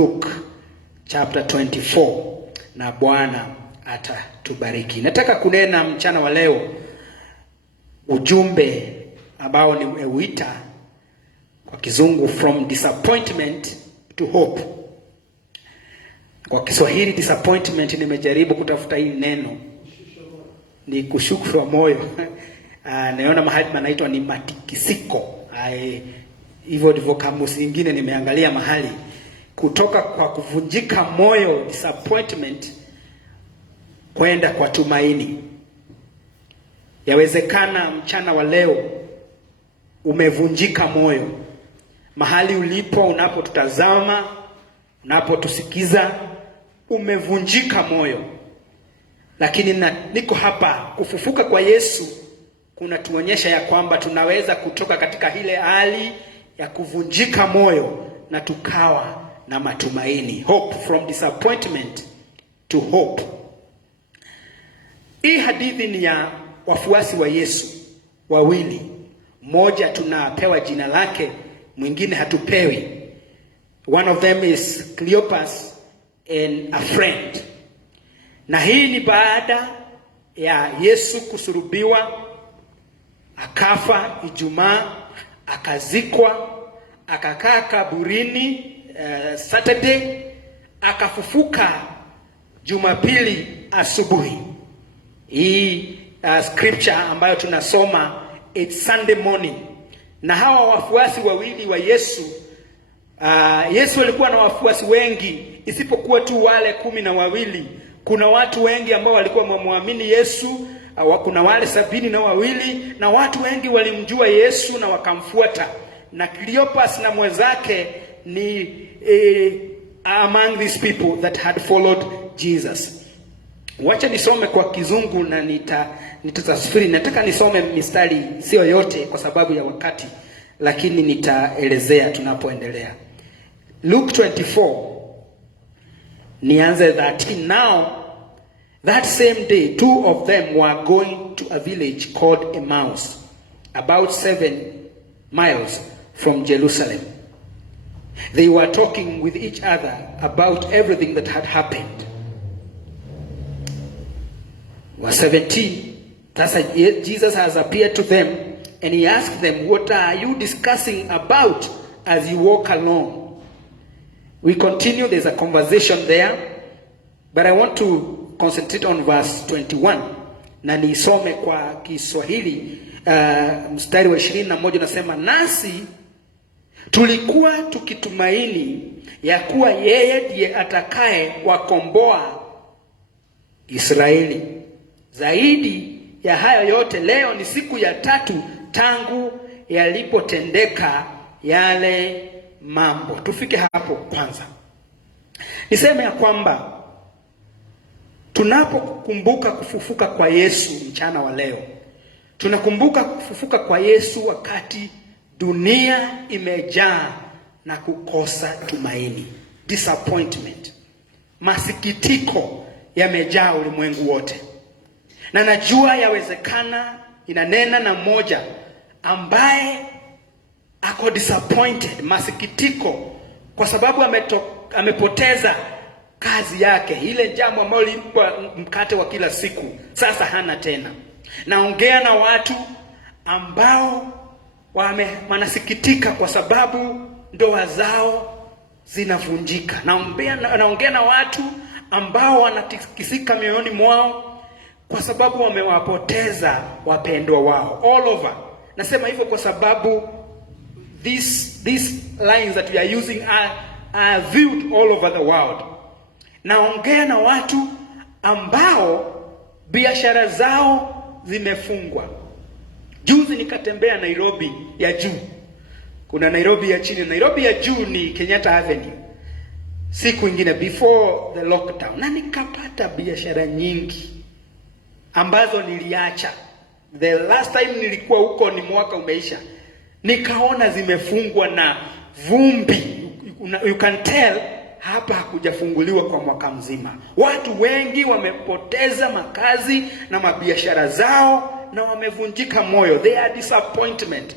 Luke chapter 24 na Bwana atatubariki. Nataka kunena mchana wa leo ujumbe ambao nimeuita kwa kizungu from disappointment to hope. Kwa Kiswahili disappointment nimejaribu kutafuta hili neno ni kushushwa moyo. Naona mahali panaitwa ni matikisiko. Hivyo ndivyo kamusi nyingine nimeangalia mahali kutoka kwa kuvunjika moyo disappointment kwenda kwa tumaini. Yawezekana mchana wa leo umevunjika moyo. Mahali ulipo, unapotutazama, unapotusikiza, umevunjika moyo. Lakini niko hapa, kufufuka kwa Yesu kunatuonyesha ya kwamba tunaweza kutoka katika ile hali ya kuvunjika moyo na tukawa na matumaini. Hope, from disappointment to hope. Hii hadithi ni ya wafuasi wa Yesu wawili. Mmoja tunapewa jina lake, mwingine hatupewi. One of them is Cleopas and a friend. Na hii ni baada ya Yesu kusulubiwa, akafa Ijumaa, akazikwa, akakaa kaburini Saturday, akafufuka Jumapili asubuhi. Hii scripture ambayo tunasoma it's Sunday morning. Na hawa wafuasi wawili wa Yesu, Yesu alikuwa na wafuasi wengi isipokuwa tu wale 12. Kuna watu wengi ambao walikuwa wamemwamini Yesu, kuna wale 72 na watu wengi walimjua Yesu na wakamfuata. Na Cleopas na mwenzake ni among these people that had followed Jesus. Wacha nisome kwa kizungu na nitasafiri. Nataka nisome mistari sio yote kwa sababu ya wakati, lakini nitaelezea tunapoendelea. Luke 24, nianze 13. Now that same day 2 of them were going to a village called Emmaus, about 7 miles from Jerusalem. They were talking with each other about everything that had happened. Verse 17, thus Jesus has appeared to them, and he asked them, what are you discussing about as you walk along? We continue, there's a conversation there, but I want to concentrate on verse 21. Na nisome kwa Kiswahili, mstari wa 21 nasema, nasi tulikuwa tukitumaini ya kuwa yeye ndiye atakaye wakomboa Israeli. Zaidi ya hayo yote, leo ni siku ya 3 tangu yalipotendeka yale mambo. Tufike hapo kwanza. Niseme ya kwamba tunapokumbuka kufufuka kwa Yesu mchana wa leo, tunakumbuka kufufuka kwa Yesu wakati dunia imejaa na kukosa tumaini. Disappointment, masikitiko yamejaa ulimwengu wote. Na najua yawezekana inanena na mmoja ambaye ako disappointed, masikitiko kwa sababu amepoteza kazi yake, ile jambo ambalo limpa mkate wa kila siku, sasa hana tena. Naongea na watu ambao wanasikitika kwa sababu ndoa zao zinavunjika. Naongea na watu ambao wanatikisika mioyoni mwao kwa sababu wamewapoteza wapendwa wao. All over. Nasema hivyo kwa sababu these lines that we are using are viewed all over the world. Naongea na watu ambao biashara zao zimefungwa. Juzi nikatembea Nairobi ya juu. Kuna Nairobi ya chini. Nairobi ya juu ni Kenyatta Avenue. Siku ingine before the lockdown. Na nikapata biashara nyingi ambazo niliacha. The last time nilikuwa huko ni mwaka umeisha. Nikaona zimefungwa na vumbi. You can tell hapa hakujafunguliwa kwa mwaka mzima. Watu wengi wamepoteza makazi na mabiashara zao na wamevunjika moyo. They are disappointment.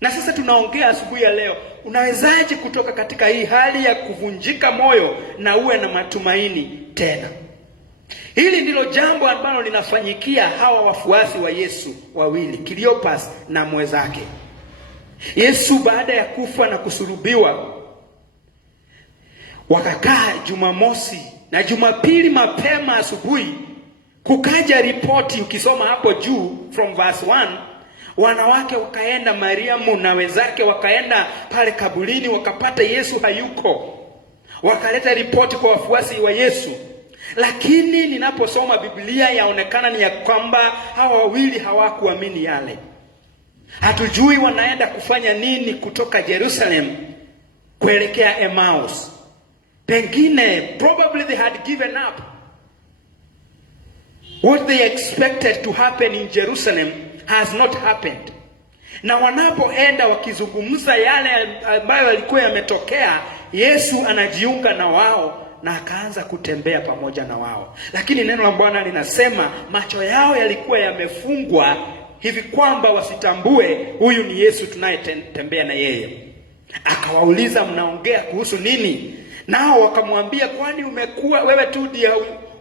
Na sasa tunaongea asubuhi ya leo, unawezaje kutoka katika hii hali ya kuvunjika moyo na uwe na matumaini tena? Hili ndilo jambo ambalo linafanyikia hawa wafuasi wa Yesu wawili, Cleopas na mwenzake. Yesu baada ya kufa na kusulubiwa, wakakaa Jumamosi na Jumapili mapema asubuhi kukaja ripoti, ukisoma hapo juu from verse 1, wanawake wakaenda, Mariamu na wenzake wakaenda pale kaburini, wakapata Yesu hayuko. Wakaleta ripoti kwa wafuasi wa Yesu. Lakini ninaposoma Biblia yaonekana ni ya kwamba hawa wawili hawakuamini yale. Hatujui wanaenda kufanya nini kutoka Jerusalem kuelekea Emmaus. Pengine, probably they had given up. What they expected to happen in Jerusalem has not happened. Na wanapoenda wakizungumza yale ambayo yalikuwa yametokea, Yesu anajiunga na wao na akaanza kutembea pamoja na wao. Lakini neno la Bwana linasema macho yao yalikuwa yamefungwa hivi kwamba wasitambue huyu ni Yesu tunayetembea na yeye. Akawauliza, mnaongea kuhusu nini? Nao wakamwambia, kwani wewe tu ndiye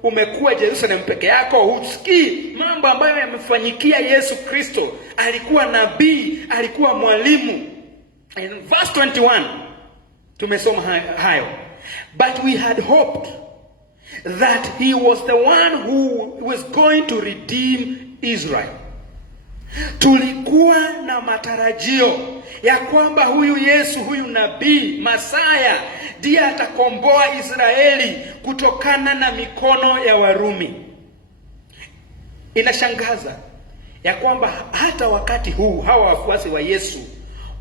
umekuwa Jerusalem peke yako? Husikii mambo ambayo yamefanyikia Yesu Kristo? Alikuwa nabii, alikuwa mwalimu. In verse 21 tumesoma hayo. But we had hoped that he was the one who was going to redeem Israel. Tulikuwa na matarajio ya kwamba huyu Yesu, huyu nabii Masaya, ndiye atakomboa Israeli kutokana na mikono ya Warumi. Inashangaza ya kwamba hata wakati huu hawa wafuasi wa Yesu,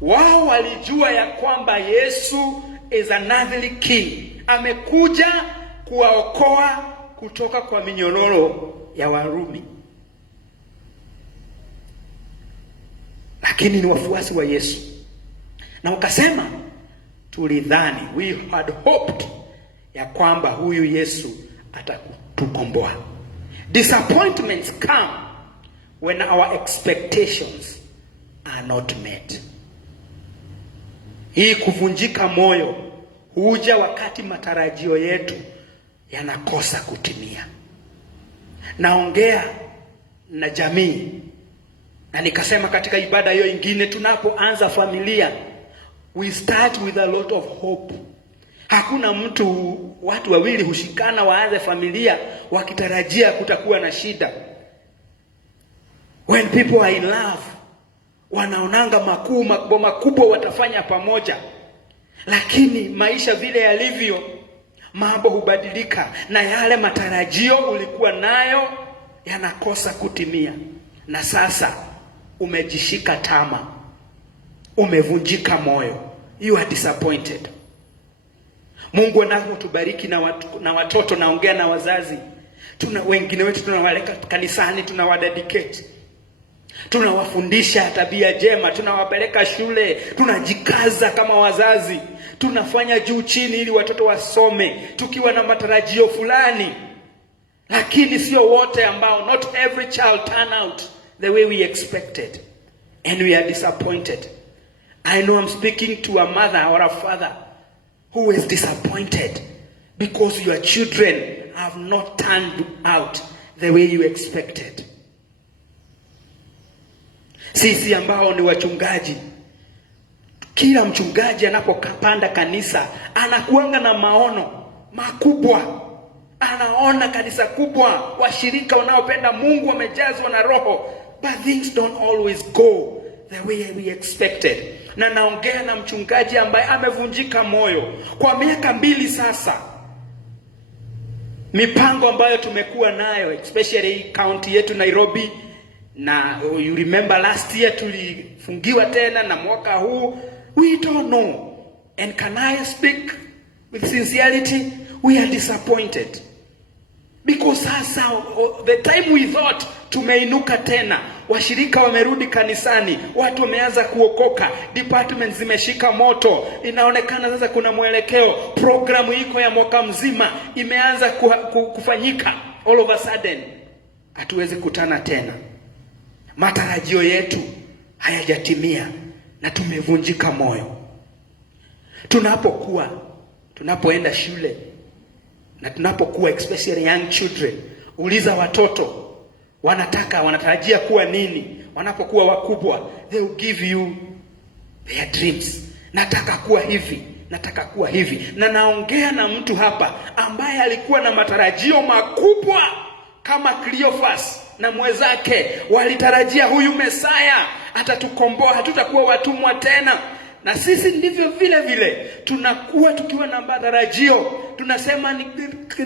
wao walijua ya kwamba Yesu is another king. Amekuja kuwaokoa kutoka kwa minyororo ya Warumi. Lakini ni wafuasi wa Yesu. Na wakasema, tulidhani, we had hoped, ya kwamba huyu Yesu atatukomboa. Disappointments come when our expectations are not met. Hii kuvunjika moyo huja wakati matarajio yetu yanakosa kutimia. Naongea na jamii, na nikasema katika ibada hiyo ingine, tunapoanza familia, we start with a lot of hope. Hakuna watu wawili hushikana waanze familia wakitarajia kutakuwa na shida. When people are in love, wanaonanga mambo makubwa watafanya pamoja. Lakini maisha vile yalivyo, mambo hubadilika na yale matarajio ulikuwa nayo yanakosa kutimia. Na sasa umejishika tama, umevunjika moyo, you are disappointed. Mungu anapotubariki na watoto, naongea na wazazi, wengine wetu tunawaleka kanisani, tunawadedicate, tunawafundisha tabia njema, tunawapeleka shule, tunajikaza kama wazazi, tunafanya juu chini ili watoto wasome tukiwa na matarajio fulani. Lakini sio wote ambao, not every child turn out the way we expected, and we are disappointed. I know I'm speaking to a mother or a father who is disappointed because your children have not turned out the way you expected. Sisi ambao ni wachungaji, kila mchungaji anapopanda kanisa anakuanga na maono makubwa. Anaona kanisa kubwa, washirika wanaopenda Mungu, wamejazwa na Roho, but things don't always go the way we expected. Na naongea na mchungaji ambaye amevunjika moyo kwa miaka 2 sasa. Mipango ambayo tumekuwa nayo, especially county yetu Nairobi, na you remember last year tulifungiwa tena, na mwaka huu we don't know. And can I speak with sincerity? We are disappointed. Because sasa, the time we thought tumeinuka tena, washirika wamerudi kanisani, watu wameanza kuokoka, departments zimeshika moto, inaonekana sasa kuna mwelekeo, programu iko ya mwaka mzima imeanza kufanyika, all of a sudden hatuwezi kutana tena. Matarajio yetu hayajatimia, na tumevunjika moyo. Tunapoenda shule na tunapokuwa, especially young children, uliza watoto wanatarajia kuwa nini wanapokuwa wakubwa. They will give you their dreams. Nataka kuwa hivi, nataka kuwa hivi. Na naongea na mtu hapa ambaye alikuwa na matarajio makubwa kama Cleophas na mwenzake. Walitarajia huyu Mesaya atatukomboa, hatutakuwa watumwa tena. Na sisi ndivyo vile vile tunakuwa tukiwa na matarajio. Tunasema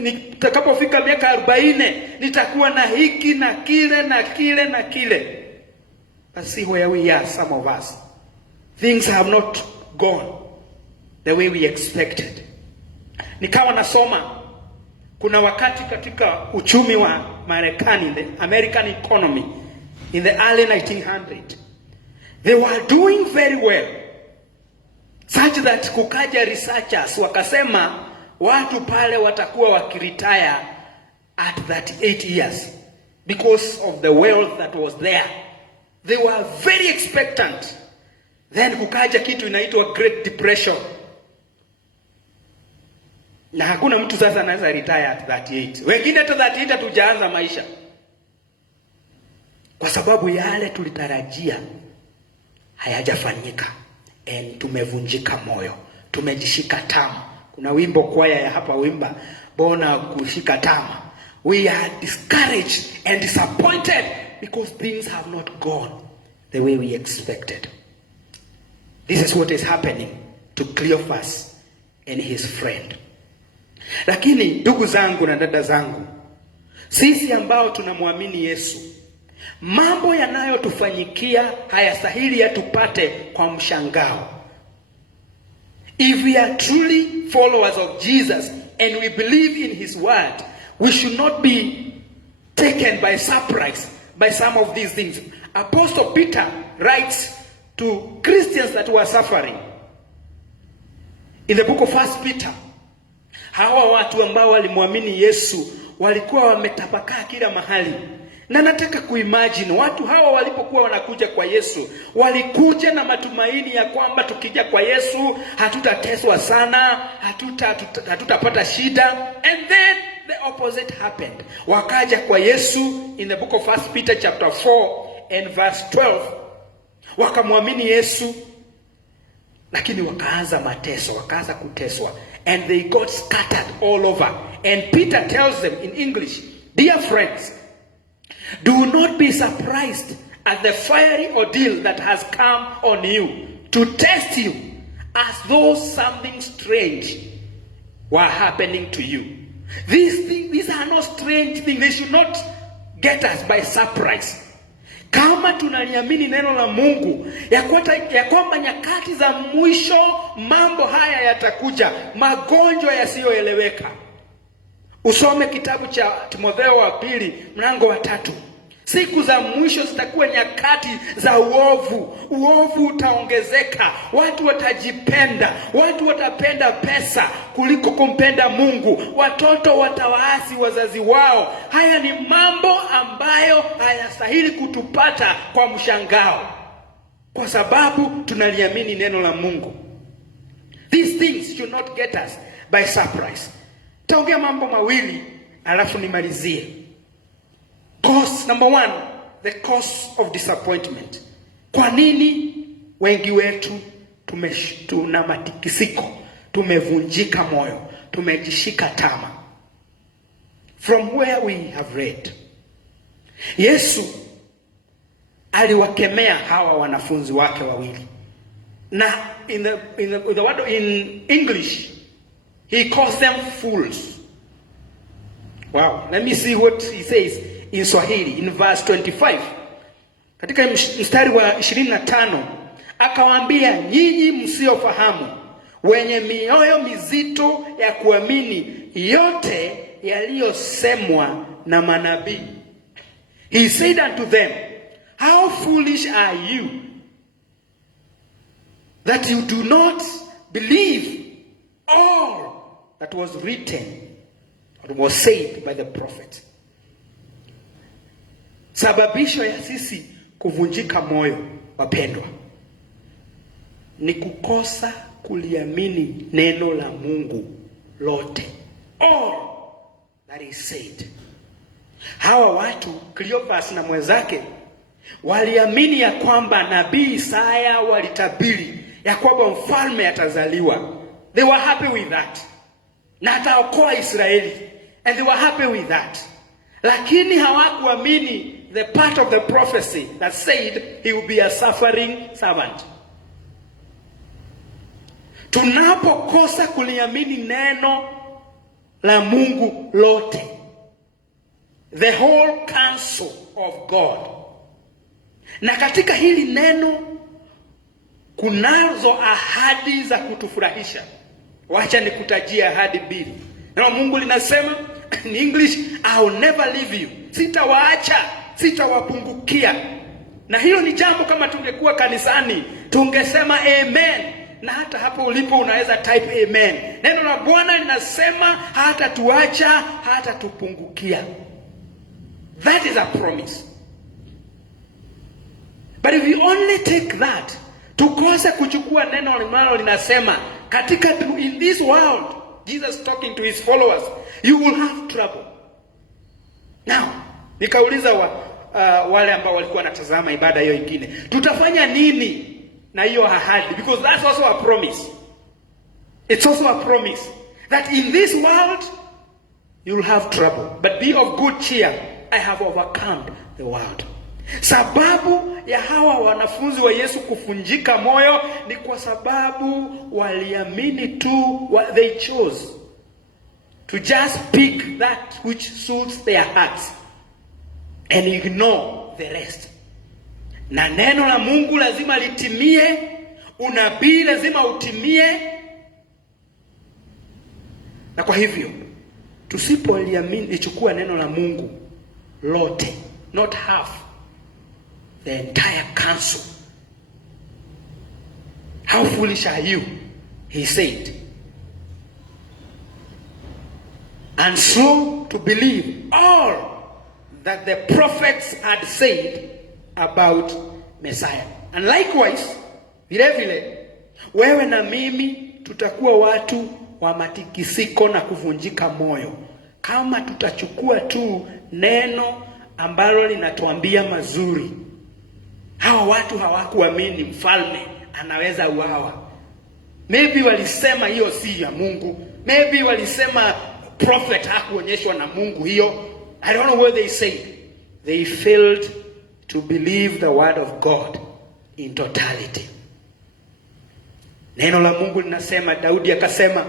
nitakapofika miaka 40 nitakuwa na hiki na kile na kile na kile. But see where we are, some of us. Things have not gone the way we expected. Nikawa nasoma, kuna wakati katika uchumi wa Marekani, the American economy, in the early 1900s, they were doing very well, such that kukaja researchers wakasema watu pale watakuwa wakiretire at 38 years because of the wealth that was there. They were very expectant. Then kukaja kitu inaitwa Great Depression, na hakuna mtu sasa anaweza retire at 38. Wengine hata 38 hatujaanza maisha, kwa sababu yale tulitarajia hayajafanyika, and tumevunjika moyo, tumejishika tama. Kuna wimbo kwaya ya hapa wimba, bona kushika tama. We are discouraged and disappointed because things have not gone the way we expected. This is what is happening to Cleophas and his friend. Lakini ndugu zangu na dada zangu, sisi ambao tunamwamini Yesu, mambo yanayotufanyikia hayastahili yatupate kwa mshangao. If we are truly followers of Jesus and we believe in his word, we should not be taken by surprise by some of these things. Apostle Peter writes to Christians that were suffering in the book of 1 Peter. Hawa watu ambao walimwamini Yesu walikuwa wametapakaa kila mahali. Na nataka kuimagine watu hawa walipokuwa wanakuja kwa Yesu, walikuja na matumaini ya kwamba tukija kwa Yesu hatutateswa sana, hatutapata shida. And then the opposite happened. Wakaja kwa Yesu in the book of 1 Peter chapter 4 and verse 12. Wakamwamini Yesu, lakini wakaanza mateso, wakaanza kuteswa, and they got scattered all over. And Peter tells them in English, dear friends, do not be surprised at the fiery ordeal that has come on you to test you, as though something strange were happening to you. These are not strange things. They should not get us by surprise. Kama tunaliamini neno la Mungu ya kwamba nyakati za mwisho mambo haya yatakuja, magonjwa yasiyoeleweka. Usome kitabu cha Timotheo wa pili mlango wa 3. Siku za mwisho zitakuwa nyakati za uovu. Uovu utaongezeka. Watu watajipenda. Watu watapenda pesa kuliko kumpenda Mungu. Watoto watawaasi wazazi wao. Haya ni mambo ambayo hayastahili kutupata kwa mshangao, kwa sababu tunaliamini neno la Mungu. These things should not get us by surprise. Taongea mambo mawili alafu nimalizie. Cause number 1, the cause of disappointment. Kwa nini wengi wetu tuna matikisiko, tumevunjika moyo, tumejishika tama? From where we have read, Yesu aliwakemea hawa wanafunzi wake wawili. Na in the word in English, he calls them fools. Wow, let me see what he says in Swahili in verse 25. Katika mstari wa 25, akawaambia, nyinyi msiofahamu, wenye mioyo mizito ya kuamini yote yaliyosemwa na manabii. He said unto them, how foolish are you, that you do not believe all that was written or was said by the prophet. Sababisho ya sisi kuvunjika moyo, wapendwa, ni kukosa kuliamini neno la Mungu lote, all that is said. Hawa watu Cleopas na mwenzake waliamini ya kwamba nabii Isaya walitabiri ya kwamba mfalme atazaliwa. They were happy with that, na ataokoa Israeli, and they were happy with that. Lakini hawakuamini the part of the prophecy that said he will be a suffering servant. Tunapokosa kuliamini neno la Mungu lote, the whole counsel of God, na katika hili neno kunazo ahadi za kutufurahisha. Wacha nikutajia ahadi mbili. Neno Mungu linasema in English, I will never leave you. Sitawaacha, sitawapungukia. Na hiyo ni jambo, kama tungekuwa kanisani tungesema amen. Na hata hapo ulipo unaweza type amen. Neno la Bwana linasema hata tuacha, hata tupungukia. That is a promise. But if we only take that, tukose kuchukua neno linalo linasema katika in this world, Jesus talking to his followers, you will have trouble. Now, nikauliza wale ambao walikuwa wanatazama ibada hiyo nyingine, tutafanya nini na hiyo ahadi? Because that's also a promise. It's also a promise that in this world you'll have trouble, but be of good cheer, I have overcome the world. Sababu ya hawa wanafunzi wa Yesu kufunjika moyo ni kwa sababu waliamini tu, they chose to just pick that which suits their hearts and ignore the rest. Na neno la Mungu lazima litimie, unabii lazima utimie. Na kwa hivyo tusipoliamini, lichukua neno la Mungu lote, not half, the entire counsel. How foolish are you, he said, and slow to believe all that the prophets had said about Messiah. And likewise, vile vile, wewe na mimi tutakuwa watu wa matikisiko na kuvunjika moyo kama tutachukua tu neno ambalo linatuambia mazuri. Hawa watu hawakuamini mfalme anaweza uawa. Maybe walisema hiyo si ya Mungu. Maybe walisema prophet hakuonyeshwa na Mungu hiyo. I don't know what they said. They failed to believe the word of God in totality. Neno la Mungu linasema, Daudi akasema,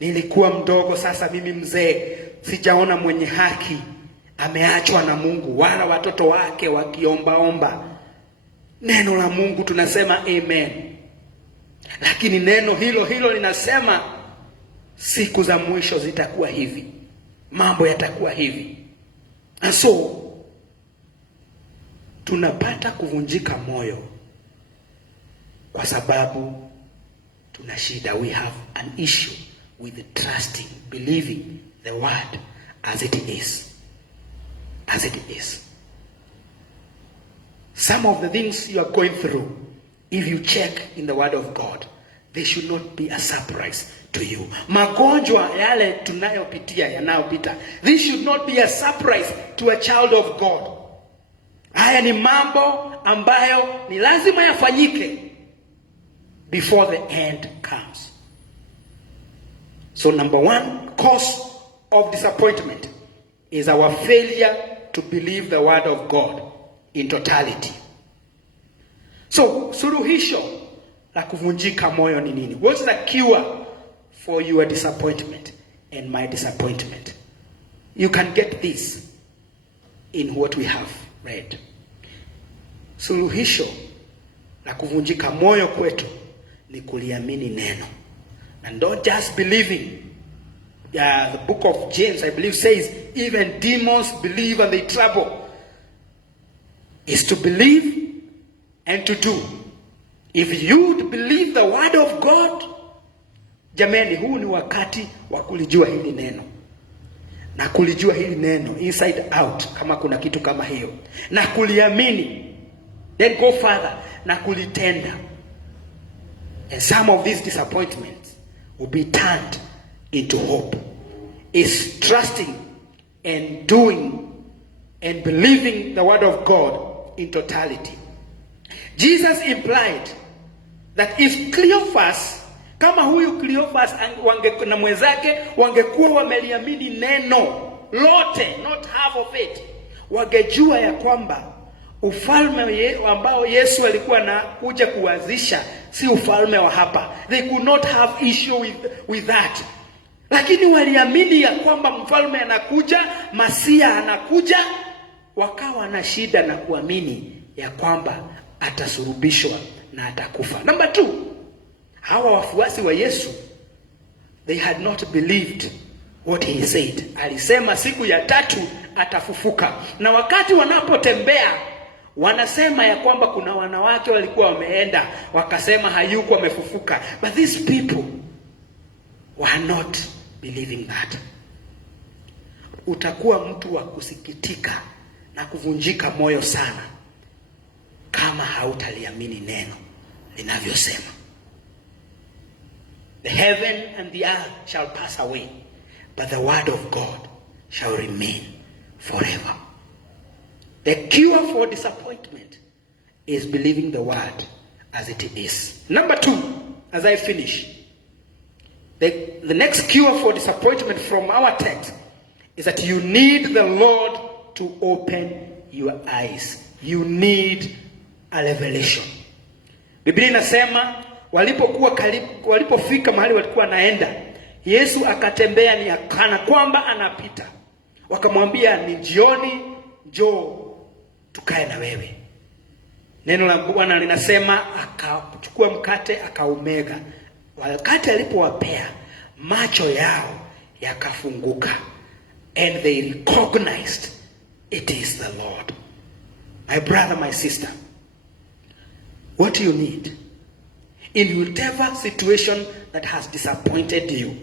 nilikuwa mdogo, sasa mimi mzee, sijaona mwenye haki ameachwa na Mungu, wala watoto wake wakiombaomba. Neno la Mungu tunasema amen. Lakini neno hilo linasema siku za mwisho zitakuwa hivi, mambo yatakuwa hivi. And so tunapata kuvunjika moyo kwa sababu tuna shida. We have an issue with trusting, believing the word as it is. As it is. Some of the things you are going through, if you check in the word of God, they should not be a surprise to you. Magonjwa yale tunayopitia yanayopita, this should not be a surprise to a child of God. Haya ni mambo ambayo ni lazima yafanyike before the end comes. So number one cause of disappointment is our failure to believe the word of God in totality. So suluhisho la kuvunjika moyo ni nini? What's the cure for your disappointment and my disappointment? You can get this in what we have read. Suluhisho la kuvunjika moyo kwetu ni kuliamini neno. And don't just believing. The book of James, I believe, says even demons believe and they tremble. Is to believe and to do. If you believe the word of God, jamani, huu ni wakati wa kulijua hili neno. Na kulijua hili neno inside out, kama kuna kitu kama hiyo. Na kuliamini, then go further, na kulitenda. And some of these disappointments will be turned into hope. Is trusting and doing and believing the word of God in totality. Jesus implied that if Cleophas, kama huyu Cleophas na mwenzake wangekuwa wameliamini neno lote, not half of it, wangejua ya kwamba ufalme ambao Yesu alikuwa anakuja kuanzisha si ufalme wa hapa. They could not have issue with that. Lakini waliamini ya kwamba mfalme anakuja, Masia anakuja, wakawa na shida na kuamini ya kwamba atasulubishwa na atakufa. Number 2, hawa wafuasi wa Yesu, they had not believed what he said. Alisema siku ya 3 atafufuka. Na wakati wanapotembea wanasema ya kwamba kuna wanawake walikuwa wameenda wakasema hayuko amefufuka. But these people were not believing that. Utakuwa mtu wa kusikitika na kuvunjika moyo sana kama hautaliamini neno linavyosema. The heaven and the earth shall pass away, but the word of God shall remain forever. The cure for disappointment is believing the word as it is. Number 2, as I finish, the next cure for disappointment from our text is that you need the Lord to open your eyes. You need a revelation. Biblia inasema walipofika mahali walikuwa naenda, Yesu akatembea ni akana kwamba anapita. Wakamwambia ni jioni, njoo tukae na wewe. Neno la Bwana linasema akachukua mkate akaumega. Wakati alipowapea, macho yao yakafunguka and they recognized it is the Lord. My brother, my sister, what do you need in whatever situation that has disappointed you?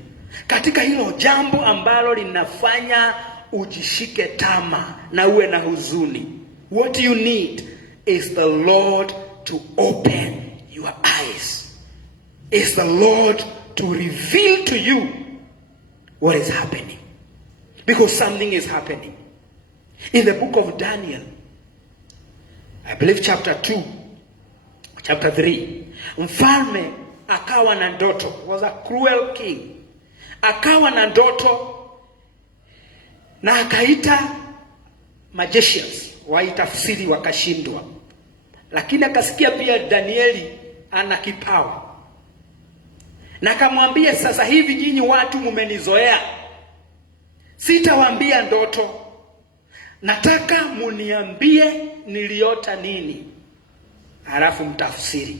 Katika hilo jambo ambalo linafanya ujishike tama na uwe na huzuni, what you need is the Lord to open your eyes. Is the Lord to reveal to you what is happening. Because something is happening. In the book of Daniel, I believe chapter 2, chapter 3, mfalme akawa na ndoto, was a cruel king. Akawa na ndoto na akaita magicians waitafsiri wakashindwa. Lakini akasikia pia Danieli ana kipawa. Na akamwambia, sasa hivi nyinyi watu mumenizoea, sitawaambia ndoto, nataka muniambie niliota nini, halafu mtafsiri.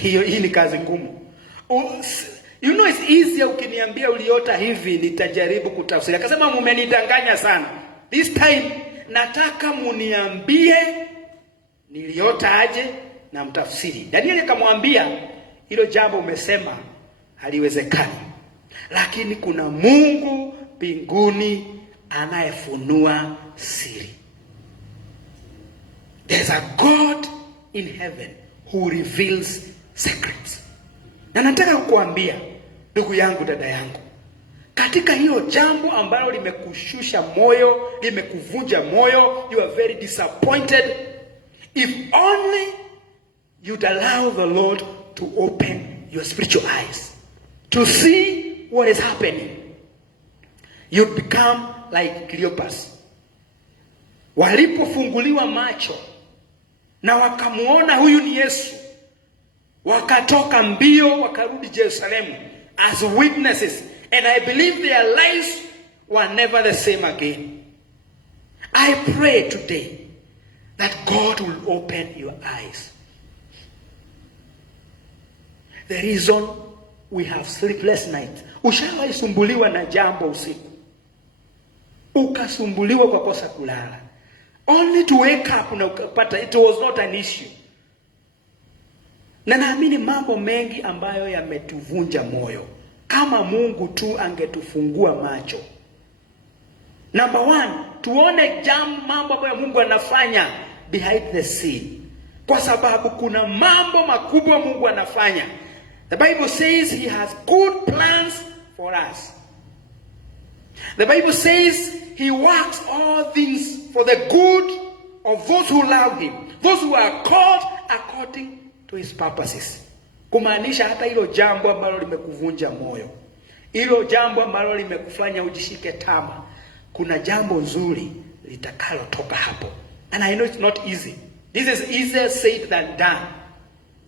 Hii ni kazi ngumu. You know it's easier ukiniambia uliota hivi nitajaribu kutafsiri. Akasema mumenidanganya sana. This time nataka muniambie niliota aje na mtafsiri. Danieli akamwambia, hilo jambo umesema haliwezekani, lakini kuna Mungu mbinguni anayefunua siri. There's a God in heaven who reveals secrets. Na nataka kukuambia ndugu yangu, dada yangu, katika hiyo jambo ambalo limekushusha moyo, limekuvunja moyo, you are very disappointed, if only you'd allow the Lord to open your spiritual eyes to see what is happening, you'd become like Cleopas. Walipofunguliwa macho na wakamuona huyu ni Yesu, wakatoka mbio wakarudi Jerusalemu as witnesses, and I believe their lives were never the same again. I pray today that God will open your eyes. The reason we have sleepless nights. Ushawahi sumbuliwa na jambo usiku, ukasumbuliwa kwa kosa kulala, only to wake up na ukapata it was not an issue. Na naamini mambo mengi ambayo yametuvunja moyo, kama Mungu tu angetufungua macho. Number 1, tuone mambo ambayo Mungu anafanya behind the scene. kwa sababu kuna mambo makubwa Mungu anafanya. The Bible says he has good plans for us. The Bible says he works all things for the good of those who love him, those who are called according to his purposes. Kumaanisha hata hilo jambo ambalo limekuvunja moyo, hilo jambo ambalo limekufanya ujishike tama, kuna jambo nzuri litakalo toka hapo. And I know it's not easy. This is easier said than done.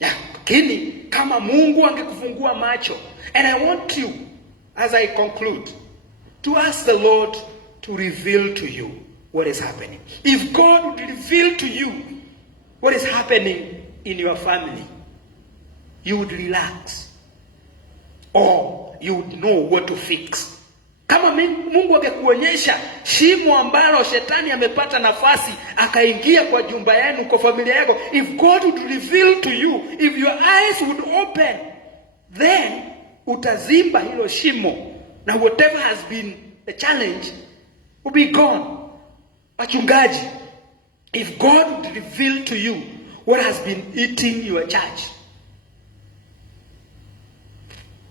Lakini kama Mungu angekufungua macho, and I want you, as I conclude, to ask the Lord to reveal to you what is happening. If God would reveal to you what is happening in your family, you would relax, or you would know what to fix. Kama Mungu angekuonyesha shimo ambalo shetani amepata nafasi akaingia kwa jumba yenu, kwa familia yako, if God would reveal to you, if your eyes would open, then utazimba hilo shimo, na whatever has been the challenge will be gone. Wachungaji, if God would reveal to you what has been eating your church,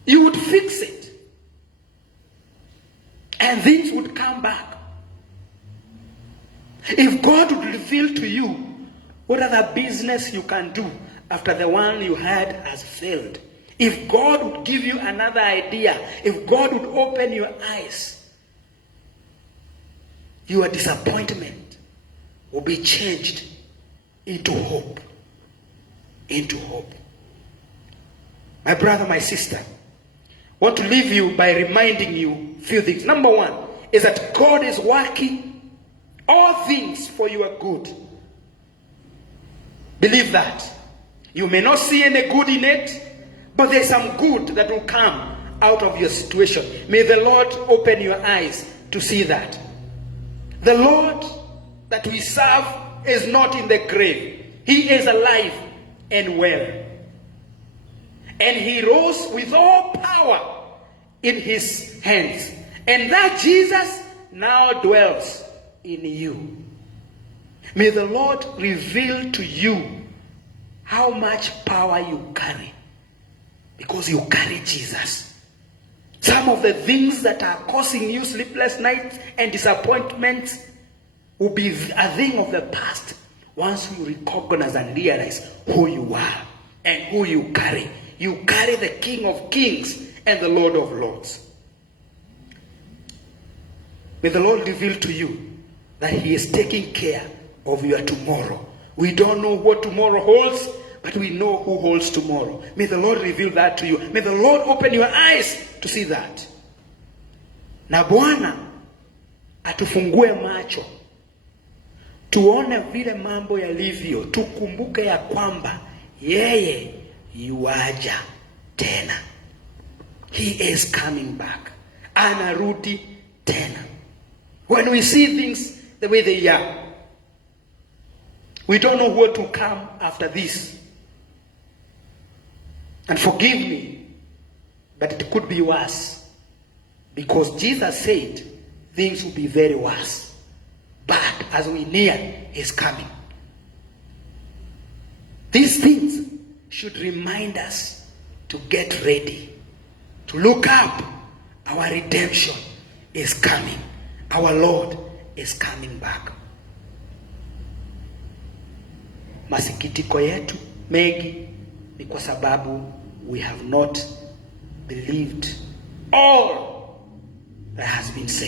you would fix it. And things would come back. If God would reveal to you what other business you can do after the one you had has failed, if God would give you another idea, if God would open your eyes, your disappointment will be changed into hope. Into hope. My brother, my sister, I want to leave you by reminding you a few things. Number one is that God is working all things for your good. Believe that. You may not see any good in it, but there's some good that will come out of your situation. May the Lord open your eyes to see that. The Lord that we serve is not in the grave. He is alive and well. And he rose with all power in his hands. And that Jesus now dwells in you. May the Lord reveal to you how much power you carry, because you carry Jesus. Some of the things that are causing you sleepless nights and disappointments will be a thing of the past once you recognize and realize who you are and who you carry. You carry the King of Kings and the Lord of Lords. May the Lord reveal to you that he is taking care of your tomorrow. We don't know what tomorrow holds, but we know who holds tomorrow. May the Lord reveal that to you. May the Lord open your eyes to see that. Na Bwana atufungue macho, tuone vile mambo yalivyo, tukumbuke ya kwamba yeye yuaja tena. He is coming back. Anarudi tena. When we see things the way they are, we don't know what to come after this. And forgive me, but it could be worse. Because Jesus said things will be very worse. But as we near his coming, these things should remind us to get ready, to look up. Our redemption is coming. Our Lord is coming back. Masikitiko yetu mengi ni kwa sababu we have not believed all that has been said.